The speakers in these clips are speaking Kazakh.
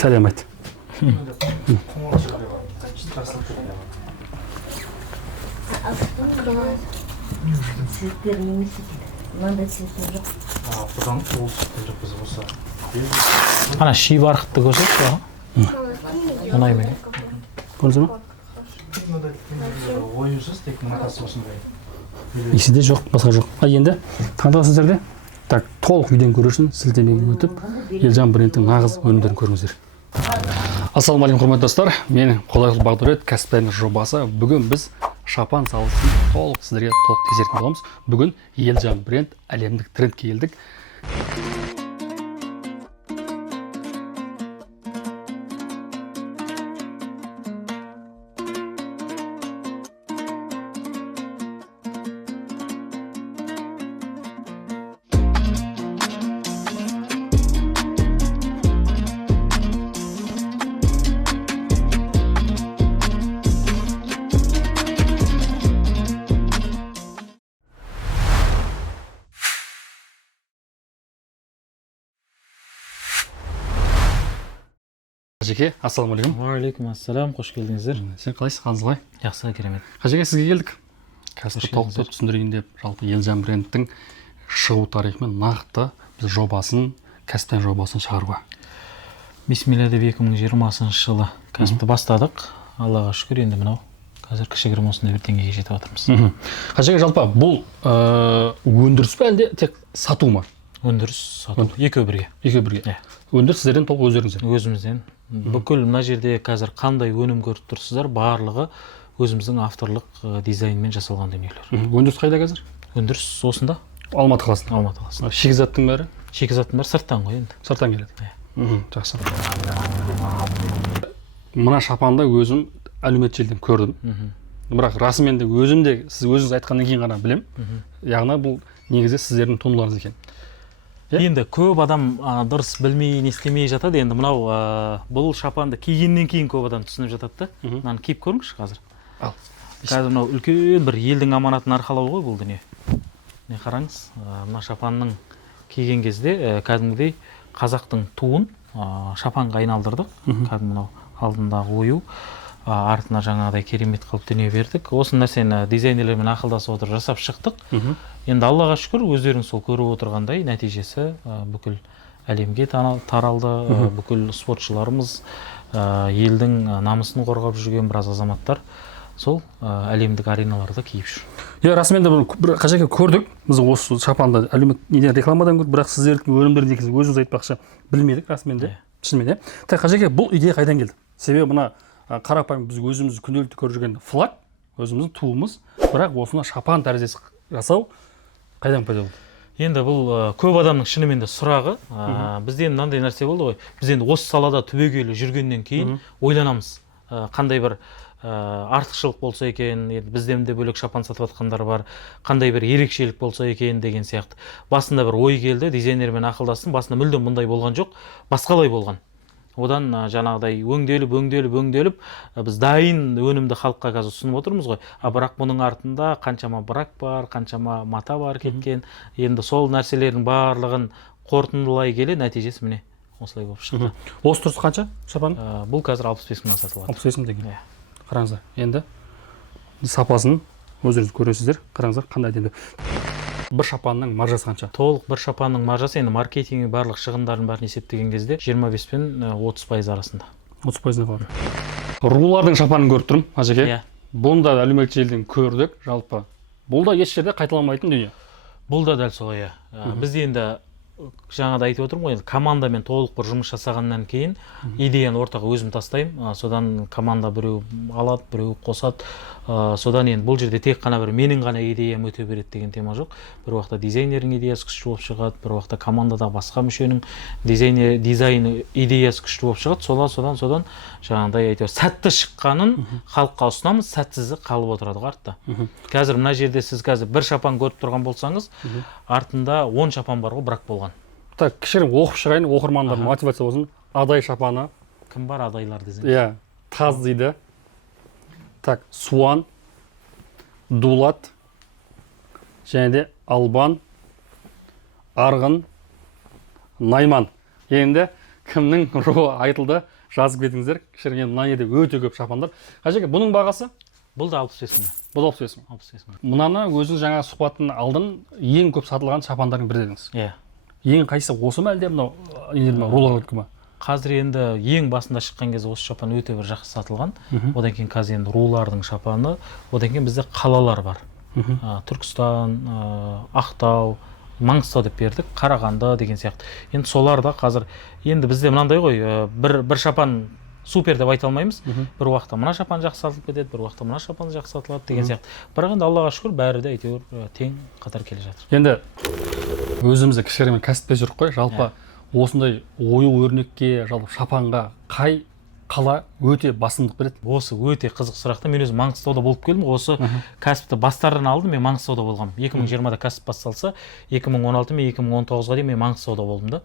Сәлем айт. Ана ши барқытты көрсетші ба? Мұнаймен. Көрдіңіз ме? Исіде жоқ, басқа жоқ. Енді таңдағы сіздерде так толық видеоны көру үшін сілтемеге өтіп, Елжан брендтің нағыз өнімдерін көріңіздер. Ассалаумағалейкум құрметті достар, мен Қолайғұл Бағдәулет кәсіпкерлік жобасы. Бүгін біз шапан салысын толық сіздерге толық тексеретін боламыз. Бүгін Елжан бренд әлемдік трендке келдік. Қажеке, ассалаумағалейкум. Уағалейкум ассалам, қош келдіңіздер. Сен қалайсыз, қалыңыз қалай? Жақсы, керемет. Қажеке, сізге келдік. Кәсіпті толық түсіндірейін деп, жалпы Елжан брендтің шығу тарихымен нақты біз жобасын, кәсіптен жобасын шығаруға. Бисмилля деп 2020 жылы кәсіпті бастадық. Аллаға шүкір, енді мынау қазір кішігірім осындай бір деңгейге жетіп отырмыз. Қажеке, жалпы бұл өндіріс пе әлде тек сату ма? Өндіріс, сату. Екеуі бірге. Екеуі бірге. Өндіріс сіздерден толық өздеріңізден? Өзімізден. Бүкіл мына жерде қазір қандай өнім көріп тұрсыздар, барлығы өзіміздің авторлық дизайнмен жасалған дүниелер. Өндіріс қайда қазір? Өндіріс осында. Алматы қаласында. Алматы қаласында. Шикізаттың бәрі? Шикізаттың бәрі сырттан ғой енді. Сырттан келеді. Жақсы. Мына шапанды өзім әлеуметтік желіден көрдім. Бірақ расымен де өзім де сіз өзіңіз айтқаннан кейін ғана білем. Яғни бұл негізі сіздердің туындыларыңыз екен. Енді көп адам дұрыс білмей, не істемей жатады. Енді мынау бұл шапанды кигеннен кейін көп адам түсініп жатады да. Мынаны киіп көріңізші қазір. Қазір мынау үлкен бір елдің аманатын арқалау ғой бұл дүние. Не қараңыз, мына шапанның киген кезде кәдімгідей қазақтың туын шапанға айналдырдық. Кәдімгі мынау алдындағы ою, артына жаңағыдай керемет қылып дүние бердік. Осы нәрсені дизайнерлермен ақылдасып отырып жасап шықтық. Енді Аллаға шүкір, өздерің сол көріп отырғандай нәтижесі бүкіл әлемге таралды. Бүкіл спортшыларымыз, елдің намысын қорғап жүрген біраз азаматтар сол әлемдік ареналарда киіп жүр. Расымен де бір Қажеке көрдік. Біз осы шапанды әлеуметтік рекламадан көрдік, бірақ сіздердің өнімдерді өзіңіз айтпақшы білмедік расымен де. Шынымен де. Қажеке, бұл идея қайдан келді? Себебі мына қарапайым біз өзіміз күнделікті көріп жүрген флаг, өзіміздің туымыз, бірақ осына шапан тәріздесі жасау қайдан пайда болды? Енді бұл көп адамның шынымен де сұрағы. Бізде мынандай нәрсе болды ғой. Біз енді осы салада түбегейлі жүргеннен кейін ойланамыз. Қандай бір артықшылық болса екен, бізден де бөлек шапан сатып жатқандар бар, қандай бір ерекшелік болса екен деген сияқты. Басында бір ой келді, дизайнермен ақылдастым. Басында мүлдем мұндай болған жоқ, басқалай болған. Одан жаңағыдай өңделіп, біз дайын өнімді халыққа қазір ұсынып отырмыз ғой. Бірақ бұның артында қаншама брак бар, қаншама мата бар кеткен. Енді сол нәрселердің барлығын қорытындылай келе нәтижесі міне осылай болып шықты. Осы тұрысы қанша шапан? Бұл қазір 65 мыңнан сатылады. 65 мың деген. Қараңыздар. Енді сапасын өздеріңіз көресіздер. Қараңыздар, қандай әдемі. Бір шапанның маржасы қанша? Толық бір шапанның маржасы енді маркетинг барлық шығындарын бәрін есептеген кезде 25 пен 30% арасында. 30%-ны қалады. Рулардың шапанын көріп тұрмын, Қажеке. Бұны да әлеуметтік желіден көрдік, жалпы. Бұл да еш жерде қайталанбайтын дүние. Бұл да дәл солай. Бізде енді жаңада айтып отырмын ғой, командамен толық бір жұмыс жасағаннан кейін идеяны ортаға өзім тастаймын. Содан команда біреу алады, біреу қосады. Содан енді бұл жерде тек қана бір менің ғана идеям өте береді деген тема жоқ. Бір уақытта дизайнердің идеясы күшті болып шығады, бір уақытта командада басқа мүшенің дизайны идеясы күшті болып шығады. Содан жаңағыдай әйтеуір сәтті шыққанын халыққа ұсынамыз, сәтсізі қалып отырады артта. Қазір мына жерде сіз қазір бір шапан көріп тұрған болсаңыз, артында 10 шапан бар ғой, бірақ болған. Так, кішкене оқып шығайын, оқырмандар мотивация болсын. Адай шапаны. Кім бар адайлар десең? Таз дейді. Так, Суан, Дулат, және де Албан, Арғын, Найман. Енді кімнің руы айтылды, жазып кетіңіздер. Кішірген мына жерде өте көп шапандар. Қажеке, бұның бағасы? Бұл да 65 мың. Бұл 65 мың. 65 мың. Мынаны өзіңіз жаңа сұхбаттың алдын ең көп сатылған шапандардың бірі дедіңіз. Иә. Ең қайсысы осы ма әлде мынау рулар өткі ма? Қазір енді ең басында шыққан кезде осы шапан өте бір жақсы сатылған. Одан кейін қазір енді рулардың шапаны, одан кейін бізде қалалар бар. Түркістан, Ақтау, Маңғыстау деп бердік, Қарағанды деген сияқты. Енді соларда қазір енді бізде мынандай ғой, бір шапан супер деп айта алмаймыз. Бір уақытта мына шапан жақсы сатылып кетеді, бір уақытта мына шапан жақсы сатылады деген сияқты. Бірақ енді Аллаға шүкір бәрі де әйтеуір тең қатар келе жатыр. Енді өзімізді кішігірім кәсіпте жүріп қой, жалпы осындай ою-өрнекке, жалпы шапанға қай қала өте басымдық береді? Осы өте қызық сұрақ. Мен өзім Маңғыстауда болып келдім. Осы кәсіпті бастардан алдым, мен Маңғыстауда болғам. 2020-да кәсіп басталса, 2016 мен 2019-ға дейін мен Маңғыстауда болдым да.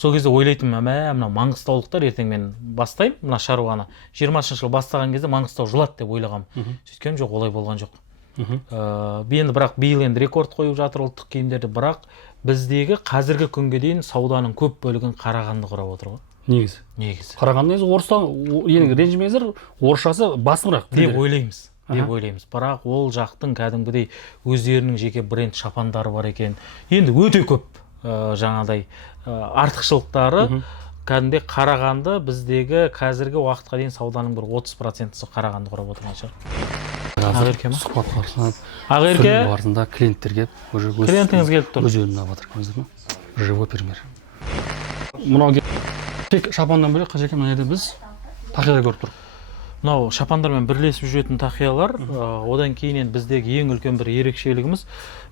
Сол кезде ойлайтын, мына маңғыстаулықтар ертең мен бастаймын мына шаруаны. 20-ші жыл бастаған кезде Маңғыстау жылады деп ойлағам. Сөйткенім жоқ, олай болған жоқ. Енді бірақ биыл енді рекорд қойып жатыр ұлттық киімдерді, бірақ біздегі қазіргі күнге дейін сауданың көп бөлігін Қарағанды құрап отыр ғой. Негізі. Қарағанды негізі орыстан ең ренжімеңіздер, орысшасы басымырақ деп ойлаймыз. Бірақ ол жақтың кәдімгідей өздерінің жеке бренд шапандары бар екен. Енді өте көп жаңағыдай артықшылықтары. Кәдімгідей Қарағанды біздегі қазіргі уақытқа дейін сауданың бір 30%-сы Қарағанды құрап отырған шығар. Ақерке ма? Сұхбат барысында. Ақерке барысында клиенттер келіп, клиентіңіз келіп тұр. Өз өнімін алып жатыр. Живой пример. Мынау тек шапандан бөлек Қажеке, мына жерде біз тақиялар көріп тұрмыз. Мынау шапандармен бірлесіп жүретін тақиялар. Одан кейін енді біздегі ең үлкен бір ерекшелігіміз,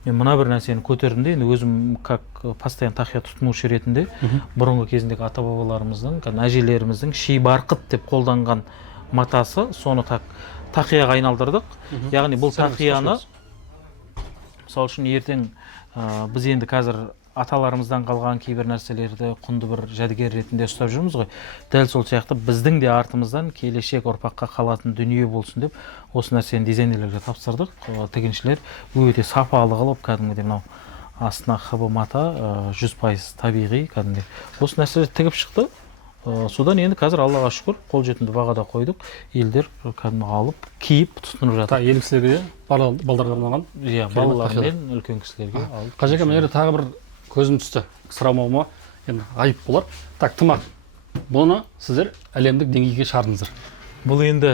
мен мына бір нәрсені көтердім де, енді өзім как постоянно тақия тұтынушы ретінде бұрынғы кезіндегі ата-бабаларымыздың, әжелеріміздің ши барқыт деп қолданған матасы, соны тақияға айналдырдық. Яғни бұл тақияны мысалы үшін ертең біз енді қазір аталарымыздан қалған кейбір нәрселерді құнды бір жәдігер ретінде ұстап жүрміз ғой. Дәл сол сияқты біздің де артымыздан келешек ұрпаққа қалатын дүние болсын деп осы нәрсені дизайнерлерге тапсырдық. Тігіншілер өте сапалы қылып, кәдімгідей мынау астына хб мата 100% табиғи кәдімгідей осы нәрселерді тігіп шықты. Содан енді қазір Аллаға шүкір қолжетімді бағада қойдық. Елдер кәдімгі алып, киіп тұтынып жатыр. Ел кісілерге, балдарға арналған? Иә, балалар мен үлкен кісілерге алып. Қажеке, мына жерде тағы бір көзім түсті. Сұрамауыма енді айып болар. Тымақ. Бұны сіздер әлемдік деңгейге шығардыңыздар. Бұл енді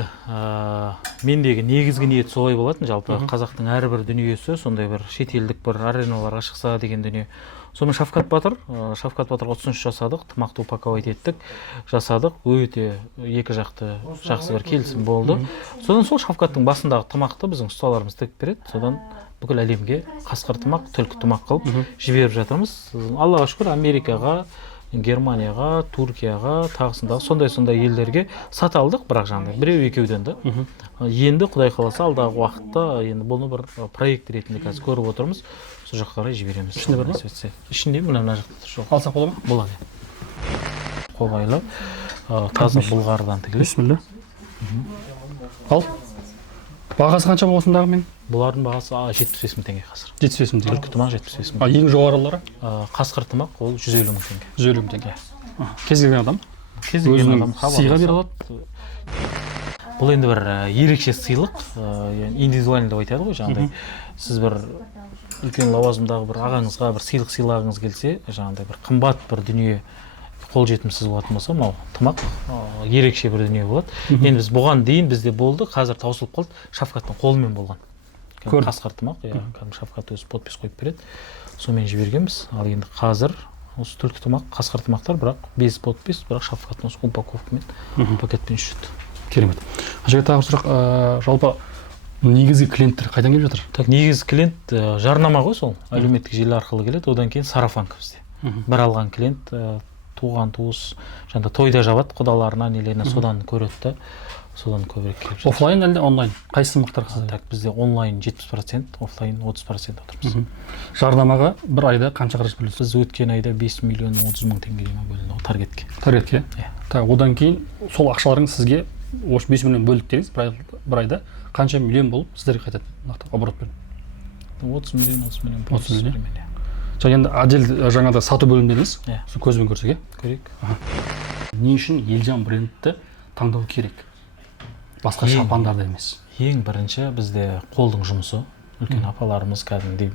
мендегі негізгі ниет солай болатын. Жалпы қазақтың әрбір дүниесі сондай бір шетелдік бір ареналарға шықса деген дүние. Сонымен Шавкат Батыр 33 жасадық, тымақты упаковать еттік, жасадық, өте екі жақты жақсы бір келісім болды. Содан сол Шавкаттың басындағы тымақты біздің ұсталарымыз тігіп береді. Содан бүкіл әлемге қасқыр тымақ, түлкі тымақ қылып жіберіп жатырмыз. Аллаға шүкір Америкаға, Германияға, Туркияға, тағысындағы сондай елдерге сата алдық, бірақ жаңағыдай біреу-екеуден де. Енді Құдай қаласа алдағы уақытта енді бұны бір проект ретінде қазір көріп отырмыз. Сол жаққа қарай жібереміз. Ішінде бар ма? Ішінде мына жақта тұр. Жоқ. Алсақ бола ма? Болады. Қолайлы, таза бұлғардан тігіледі. Бисмилля. Ал. Бағасы қанша осындағы мен? Бұлардың бағасы 75 мың теңге қазір. 75 мың теңге. Түлкі тымақ 75 мың. Ең жоғарылары? Қасқыр тымақ ол 150 мың теңге. 150 мың теңге. Кез келген адам? Кез келген адам сыйға бере алады. Бұл енді бір ерекше сыйлық, индивидуальный деп айтады ғой, жаңағыдай. Сіз бір үлкен лауазымдағы бір ағаңызға бір сыйлық сыйлағыңыз келсе, жаңағыдай бір қымбат бір дүние қолжетімсіз болатын болса, мынау тымақ ерекше бір дүние болады. Енді біз бұған дейін бізде болды, қазір таусылып қалды, Шавкаттың қолымен болған. Қасқыр тымақ, Шавкат өзі подпис қойып береді. Сонымен жібергенбіз. Ал енді қазір осы түлкі тымақ, қасқыр тымақтар, бірақ без подпис, бірақ Шавкаттың осы упаковкамен, пакетпен жүреді. Керемет. Қажеке, тағы сұрақ, жалпы негізгі клиенттер қайдан келіп жатыр? Негізгі клиент жарнама ғой, сол әлеуметтік желі арқылы келеді. Одан кейін сарафанка бізде. Бір алған клиент туған туыс, жаңда тойда жабады, құдаларына, нелеріне содан көреді да, содан көбірек келіп жатыр. Офлайн әлде онлайн? Қайсы тымақтар қыздар? Так, бізде онлайн 70%, офлайн 30% отырмыз. Жарнамаға бір айда қанша қаржы бөлесіз? Біз өткен айда 5 миллион 30 мың теңге бөлінді таргетке. Таргетке? Иә. Одан кейін сол ақшаларың сізге 5 миллион бөлдік деңіз, бір айда қанша миллион болып сіздерге қайтады? Оборот бөлім. 30 миллион. 30 миллион. Енді әдел жаңада сату бөлім дедіңіз, көзбен көрсек, көрейік. Не үшін Елжан брендті таңдау керек? Басқа шапандарды емес. Ең бірінші бізде қолдың жұмысы. Үлкен апаларымыз кәдімгідей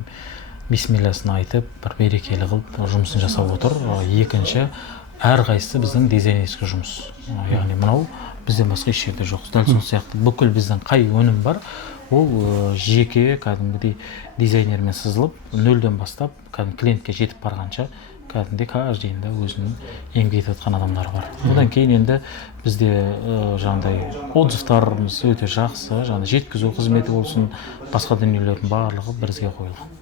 бисмилласын айтып, бір берекелі қылып жұмысын жасап отыр. Екінші, әрқайсысы біздің дизайнерский жұмыс. Яғни мынау бізден басқа еш жерде жоқ. Дәл сол сияқты бүкіл біздің қай өнім бар, ол жеке кәдімгідей дизайнермен сызылып, нөлден бастап кәдімгі клиентке жетіп барғанша кәдімгідей каждый енді өзінің еңбек етіп жатқан адамдар бар. Одан кейін енді бізде жаңағыдай отзывтарымыз өте жақсы, жаңағыдай жеткізу қызметі болсын, басқа дүниелердің барлығы бізге қойылған.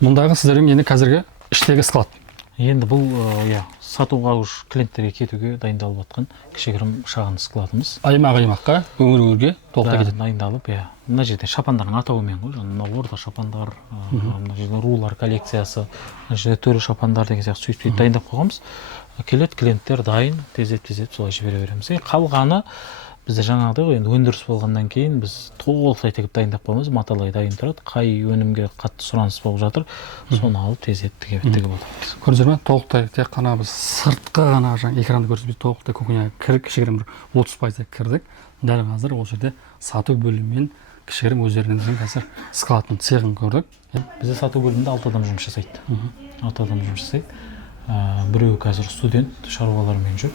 Мұндағы сіздердің енді қазіргі іштегі склад. Енді бұл сатуға уж клиенттерге кетуге дайындалып жатқан кішігірім шағын складымыз. Аймақ-аймаққа, өңір-өңірге толықтай кетеді. Дайындалып, мына жерде шапандардың атауымен ғой, мына орта шапандар, мына жерде рулар коллекциясы, мына жерде төре шапандар деген сияқты сөйтіп дайындап қойғанбыз. Келеді клиенттер дайын, тездетіп солай жібере береміз. Қалғаны бізде жаңағыдай ғой, енді өндіріс болғаннан кейін біз толықтай тігіп дайындап қоймыз, маталай дайын тұрады. Қай өнімге қатты сұраныс болып жатыр, соны алып тездетіп тігіп отырмыз. Көрдіңіздер ме? Толықтай тек қана біз сыртқы ғана экранды көрсетіп толықтай кухняға кішігірім 30% кірдік. Дәл қазір ол жерде сату бөлімімен кішігірім өздеріңіздің қазір складтың цехын көрдік. Бізде сату бөлімінде 6 адам жұмыс жасайды. 6 адам жұмыс жасайды. Біреуі қазір студент шаруалармен жүр.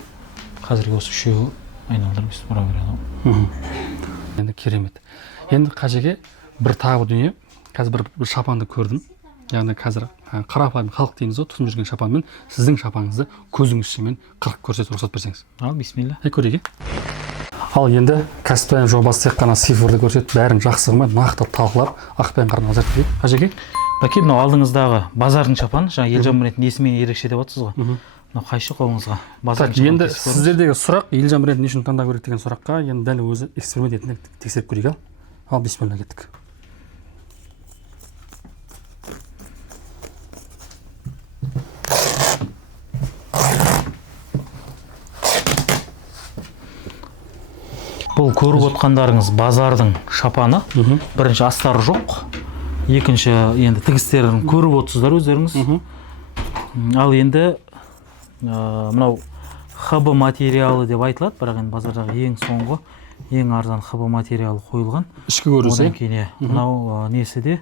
Қазіргі осы үшеуі айналдырып өстіп бұра береді. Енді керемет. Енді қажеге бір тағы дүние, қазір бір шапанды көрдім. Яғни қазір қарапайым халық дейміз ғой, тұтынып жүрген шапанмен сіздің шапаныңызды көзіңіз ішімен қырық көрсетіп рұқсат берсеңіз. Ал, бисмилла. Көрейік. Ал енді кәсіпбаев жобасы тек қана цифрды көрсетіп, бәрін жақсы қылмай нақты талқылап, ақпен қарны азартып кетейік. Қажеге? Бәке, мынау алдыңыздағы базардың шапаны, жаңа Елжан брендінің есімімен ерекше деп отырсыз ғой. Мынау қайшы қолыңызға? Енді сіздердегі сұрақ Елжан брендін не үшін таңдау керек деген сұраққа енді дәл өзі эксперимент етіп тексеріп көрейік. Ал бисмилла кеттік. Бұл көріп отқандарыңыз базардың шапаны. Бірінші астары жоқ. Екінші енді тігістерін көріп отырсыздар өздеріңіз. Ал енді мынау ХБ материалы деп айтылады, бірақ енді базардағы ең соңғы, ең арзан ХБ материалы қойылған. Ішкі көрінісі. Одан кейін мынау несі де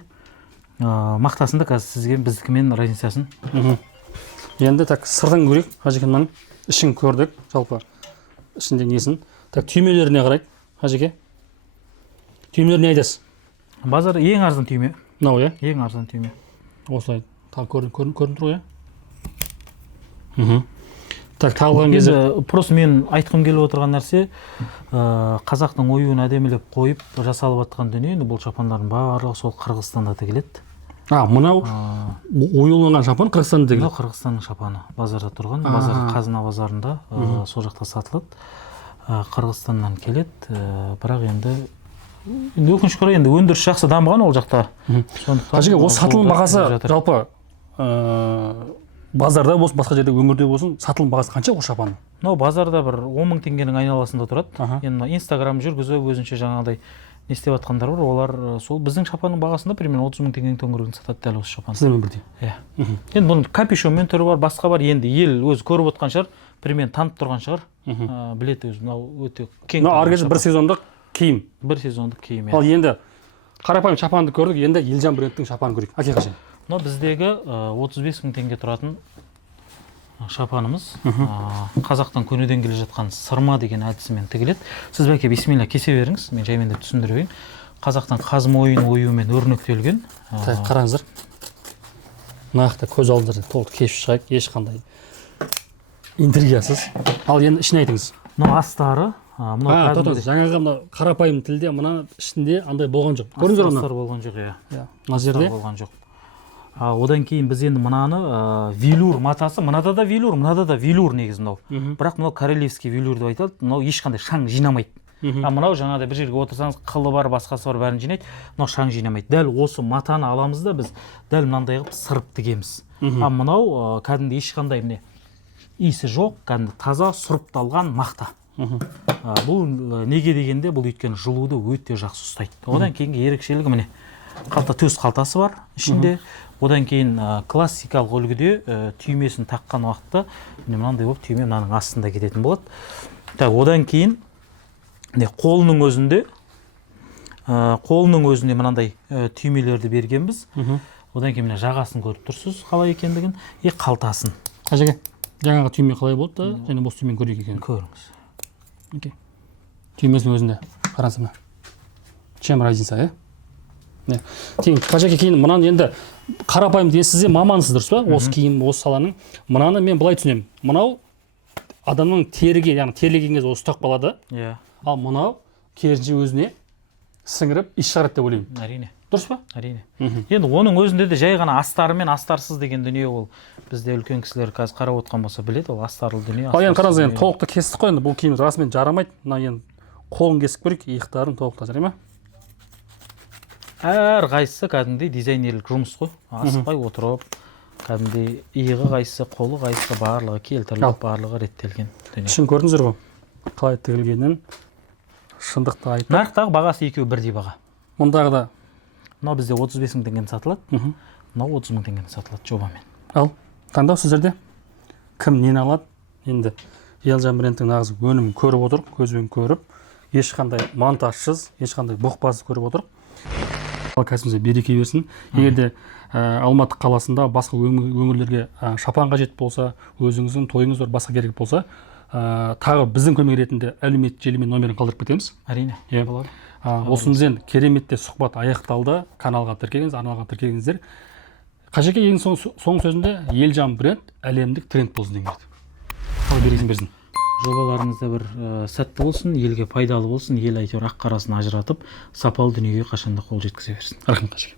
мақтасында қазір сізге біздікімен разницасын. Енді так сыртын көрейік, Қажекеннің ішін көрдік, жалпы ішінде несін. Так түймелеріне қарайық, Қажеке. Түймелер не айтасыз? Базар ең арзан түйме. Мынау, иә? Ең арзан түйме. Осылай көрініп тұр, иә? Так, тағылған кезде просто мен айтқым келіп отырған нәрсе, қазақтың оюын әдемілеп қойып жасалып жатқан дүние, енді бұл шапандардың барлығы сол Қырғызстанда тігіледі. Мынау оюланған шапан Қырғызстанда тігіледі. Қырғызстанның шапаны базарда тұрған, базар Қазына базарында сол жақта сатылады. Қырғызстаннан келеді, бірақ енді өкінішке орай енді өндіріс жақсы дамыған ол жақта. Қажеке, осы сатылым бағасы жалпы базарда болсын, басқа жерде өңірде болсын, сатылым бағасы қанша ол шапанның? Мынау базарда бір 10 мың теңгенің айналасында тұрады. Енді Инстаграм жүргізіп, өзінше жаңағыдай не істеп жатқандар бар, олар сол біздің шапанның бағасында примерно 30 мың теңгенің төңірегінде сатады дәл осы шапан. Сіздермен бірдей. Иә. Енді бұның капюшонмен түрі бар, басқа бар. Енді ел өзі көріп отқан шығар, примерно танып тұрған шығар. Біледі өзі, мынау өте кең. Мынау арғы бір сезондық киім. Бір сезондық киім. Ал енді қарапайым шапанды көрдік, енді Елжан брендтің шапанын көрейік. Әке қашан? Мынау біздегі 35 мың теңге тұратын шапанымыз. Қазақтан көнеден келе жатқан сырма деген әдісімен тігіледі. Сіз бәке бисмилла кесе беріңіз, мен жаймен де түсіндірейін. Қазақтан қазы ойын оюымен өрнектелген. Қараңыздар. Нақты көз алдыңызда толық кешіп шығайық, ешқандай интригасыз. Ал енді ішін айтыңыз. Мынау астары, жаңағы қарапайым тілде мына ішінде андай болған жоқ. Көрдіңіздер оны? Астар болған жоқ, иә. Мына жерде болған жоқ. Одан кейін біз енді мынаны велюр матасы, мынада да велюр, мынада да велюр негізі мынау. Бірақ мынау королевский велюр деп айтылады. Мынау ешқандай шаң жинамайды. Мынау жаңағыдай бір жерге отырсаңыз қылы бар, басқасы бар, бәрін жинайды. Мынау шаң жинамайды. Дәл осы матаны аламыз да біз дәл мынандай қылып сырып тігеміз. Мынау кәдімгі ешқандай міне иісі жоқ, кәдімгі таза сұрыпталған мақта. Бұл неге дегенде бұл өйткені жылуды өте жақсы ұстайды. Одан кейінгі ерекшелігі міне төс қалтасы бар ішінде. Одан кейін классикалық үлгіде түймесін таққан уақытта мынандай болып түйме мынаның астында кететін болады. Одан кейін қолының өзінде мынандай түймелерді бергенбіз. Одан кейін мына жағасын көріп тұрсыз қалай екендігін, қалтасын. Қажеке, жаңағы түйме қалай болды да, және бос түймені көрейік екенін. Көріңіз. Түймесінің өзінде қараңыз мына. Чем разница, Қажеке, кейін мынаны енді қарапайым деген сізде мамансыз, дұрыс па? Осы киім, осы саланың. Мынаны мен былай түсінемін. Мынау адамның теріге, яғни терлеген кезде осы ұстап қалады. Ал мынау керісінше өзіне сіңіріп іш шығарады деп ойлаймын. Әрине. Дұрыс па? Әрине. Енді оның өзінде де жай ғана астары мен астарсыз деген дүние ол бізде үлкен кісілер қазір қарап отқан болса біледі, ол астарлы дүние. Ал енді қараңыз, енді толықты кестік қой, енді бұл киім расымен жарамайды. Мына енді қолын кесіп көрейік, иықтарын толықта жарай ма? Әр қайсысы кәдімгідей дизайнерлік жұмыс қой. Асықпай отырып, кәдімгідей иығы қайсысы, қолы қайсысы барлығы келтіріліп, барлығы реттелген дүние. Шын көрдіңіздер ғой, қалай тігілгенін, шындықты айтып. Нарықтағы бағасы екеуі бірдей баға. Мұндағы да. Мынау бізде 35 мың теңгені сатылады, мынау 30 мың теңгені сатылады жобамен. Ал таңдау сіздерде кім нені алады? Енді Елжан брендтің нағыз өнімін көріп отырып, көзбен көріп, ешқандай монтажсыз, ешқандай бұқпасыз көріп отырып, кәсібіңізге береке берсін. Егер де Алматы қаласында басқа өңірлерге шапан қажет болса, өзіңіздің тойыңыз бар, басқа керек болса, тағы біздің көмек ретінде әлеуметтік желімен номерін қалдырып кетеміз. Әрине. Осыңызбен кереметте сұхбат аяқталды. Каналға тіркеліңіз, арнаға тіркеліңіздер. Қажеке, ең соңғы сөзінде Елжан бренд әлемдік тренд болсын деген еді. Ал бересін берсін. Жобаларыңызда бір сәтті болсын, елге пайдалы болсын, ел әйтеуір ақ қарасын ажыратып, сапалы дүниеге қашанда қол жеткізе берсін. Рахмет, Қажеке.